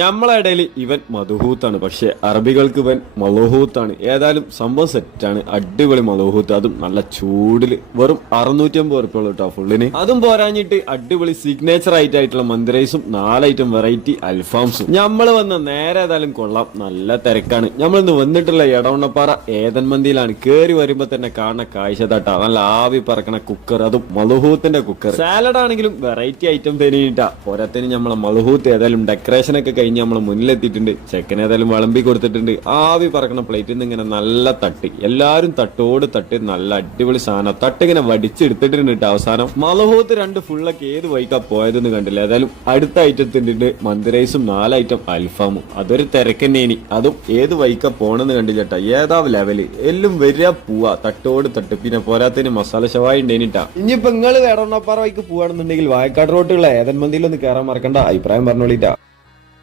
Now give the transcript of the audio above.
നമ്മളെ ഇടയിൽ ഇവൻ മധുഹൂത്താണ്, പക്ഷെ അറബികൾക്ക് ഇവൻ മലഹൂത്താണ്. ഏതായാലും സംഭവം സെറ്റാണ്, അടിപൊളി മലഹൂത്ത്, അതും നല്ല ചൂടില്. വെറും 650 ഉറുപ്പിക കേട്ടോ ഫുള്ളിന്. അതും പോരാഞ്ഞിട്ട് അടിപൊളി സിഗ്നേച്ചർ ആയിട്ടുള്ള മന്തിറൈസും 4 ഐറ്റം വെറൈറ്റി അൽഫാംസും. നമ്മൾ വന്ന നേരെ ഏതായാലും കൊള്ളാം, നല്ല തിരക്കാണ്. നമ്മളിന്ന് വന്നിട്ടുള്ള എടവണ്ണപ്പാറ ഏതൻ മന്തിയിലാണ്. കേറി വരുമ്പോ തന്നെ കാണുന്ന കാഴ്ച തട്ടാ, നല്ല ആവി പറക്കണ കുക്കർ, അതും മലഹൂത്തിന്റെ കുക്കർ. സാലഡ് ആണെങ്കിലും വെറൈറ്റി ഐറ്റം തന്നെയിട്ടാ. പോരാത്തിന് നമ്മളെ മലഹൂത്ത് ഏതായാലും ഡെക്കറേഷൻ ഒക്കെ കഴിഞ്ഞ് നമ്മളെ മുന്നിലെത്തിയിട്ടുണ്ട്. ചെക്കൻ ഏതായാലും വിളമ്പി കൊടുത്തിട്ടുണ്ട്. ആവി പറക്കണ പ്ലേറ്റിൽ നിന്ന് ഇങ്ങനെ നല്ല തട്ട്, എല്ലാരും തട്ടോട് തട്ട്, നല്ല അടിപൊളി സാധനം. തട്ട് ഇങ്ങനെ വടിച്ചെടുത്തിട്ടുണ്ട്. അവസാനം മലഹൂത്ത് 2 ഫുള്ളൊക്കെ ഏത് വൈക്കാ പോയതെന്ന് കണ്ടില്ല. ഏതായാലും അടുത്ത ഐറ്റത്തിന്റെ മന്തിറൈസും 4 ഐറ്റം അൽഫാമും. അതൊരു തിരക്കന്നേനി, അതും ഏത് വൈക്കാ പോണെന്ന് കണ്ടില്ലട്ടാ. ഏതാ ലെവല്, എല്ലാം വരിക പോവാ തട്ടോട് തട്ട്. പിന്നെ പോരാത്തതിന് മസാല ഷവായി ഉണ്ടേനിട്ടാ. ഇനിയിപ്പോ നിങ്ങൾ എടവണ്ണപ്പാറ വൈക്ക് പോവാണെന്നുണ്ടെങ്കിൽ വായക്കാട് റോട്ടുള്ള ഏതൻ മന്തിയിലൊന്ന് കയറാൻ മറക്കണ്ട. അഭിപ്രായം പറഞ്ഞോളിട്ടാ.